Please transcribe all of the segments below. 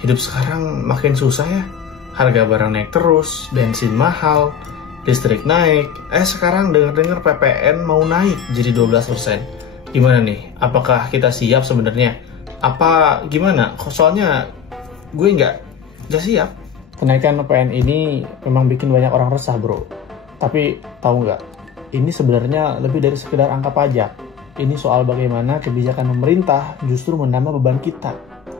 Hidup sekarang makin susah ya. Harga barang naik terus, bensin mahal, listrik naik. Sekarang dengar-dengar PPN mau naik jadi 12%. Gimana nih? Apakah kita siap sebenarnya? Apa gimana? Soalnya gue nggak siap. Kenaikan PPN ini memang bikin banyak orang resah, bro. Tapi tahu nggak? Ini sebenarnya lebih dari sekedar angka pajak. Ini soal bagaimana kebijakan pemerintah justru menambah beban kita,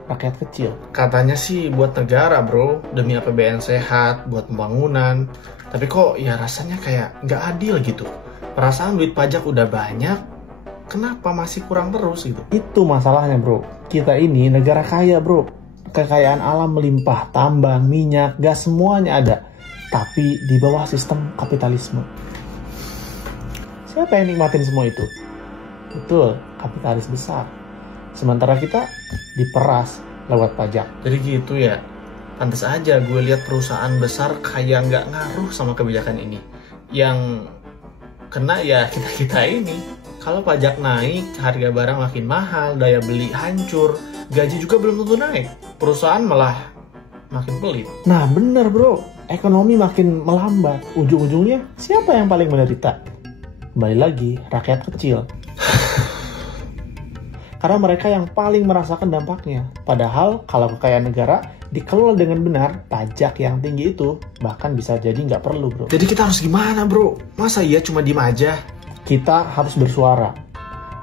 rakyat kecil. Katanya sih buat negara, bro, demi APBN sehat, buat pembangunan. Tapi kok ya rasanya kayak nggak adil gitu. Perasaan duit pajak udah banyak, kenapa masih kurang terus gitu? Itu masalahnya, bro. Kita ini negara kaya, bro. Kekayaan alam melimpah, tambang, minyak, gas semuanya ada. Tapi di bawah sistem kapitalisme. Siapa yang nikmatin semua itu? Betul, kapitalis besar. Sementara kita diperas lewat pajak. Jadi gitu ya. Pantes aja gue lihat perusahaan besar kayak nggak ngaruh sama kebijakan ini. Yang kena ya kita-kita ini. Kalau pajak naik, harga barang makin mahal, daya beli hancur, gaji juga belum tentu naik. Perusahaan malah makin pelit. Nah bener bro, ekonomi makin melambat. Ujung-ujungnya siapa yang paling menderita? Kembali lagi, rakyat kecil. Karena mereka yang paling merasakan dampaknya. Padahal kalau kekayaan negara dikelola dengan benar, pajak yang tinggi itu bahkan bisa jadi nggak perlu, bro. Jadi kita harus gimana, bro? Masa iya cuma diem aja? Kita harus bersuara.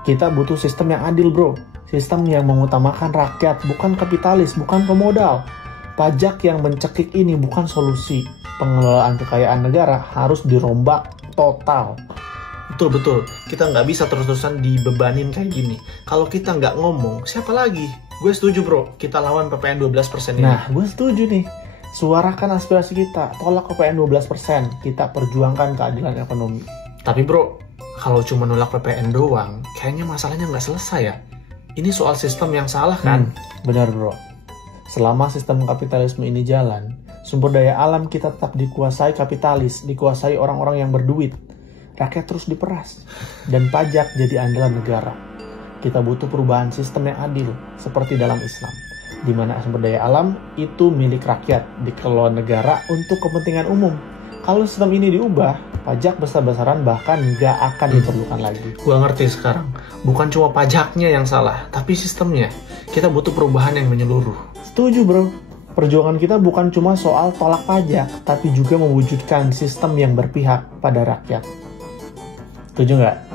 Kita butuh sistem yang adil, bro. Sistem yang mengutamakan rakyat, bukan kapitalis, bukan pemodal. Pajak yang mencekik ini bukan solusi. Pengelolaan kekayaan negara harus dirombak total. Betul. Kita nggak bisa terus-terusan dibebanin kayak gini. Kalau kita nggak ngomong, siapa lagi? Gue setuju, bro. Kita lawan PPN 12% ini. Nah, gue setuju nih. Suarakan aspirasi kita. Tolak PPN 12%. Kita perjuangkan keadilan ekonomi. Tapi, bro, kalau cuma nolak PPN doang, kayaknya masalahnya nggak selesai ya. Ini soal sistem yang salah, kan? Benar, bro. Selama sistem kapitalisme ini jalan, sumber daya alam kita tetap dikuasai kapitalis, dikuasai orang-orang yang berduit. Rakyat terus diperas, dan pajak jadi andalan negara. Kita butuh perubahan sistem yang adil, seperti dalam Islam, di mana sumber daya alam itu milik rakyat, dikelola negara untuk kepentingan umum. Kalau sistem ini diubah, pajak besar-besaran bahkan nggak akan diperlukan lagi. Gua ngerti sekarang, bukan cuma pajaknya yang salah, tapi sistemnya. Kita butuh perubahan yang menyeluruh. Setuju, bro. Perjuangan kita bukan cuma soal tolak pajak, tapi juga mewujudkan sistem yang berpihak pada rakyat. Setuju nggak?